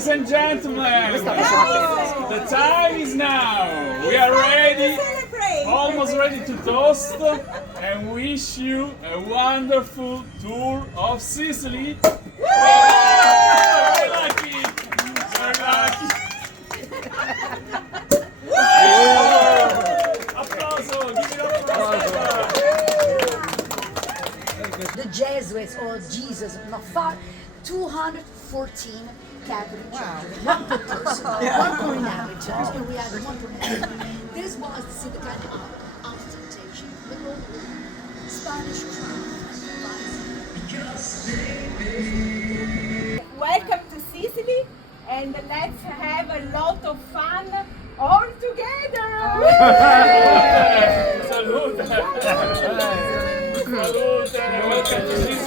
Ladies and gentlemen, the time is now. We are ready, almost ready to toast and wish you a wonderful tour of Sicily. Very lucky, very lucky. Applauso, give it up for us. The Jesuits or Jesus, not far, 214 Catholic churches, one per person, one per inhabitant, and we had one per inhabitant. This was to see the kind of ostentation, the old Spanish crown. Welcome to Sicily, and let's have a lot of fun all together! Salute! Salute! Welcome to Sicily.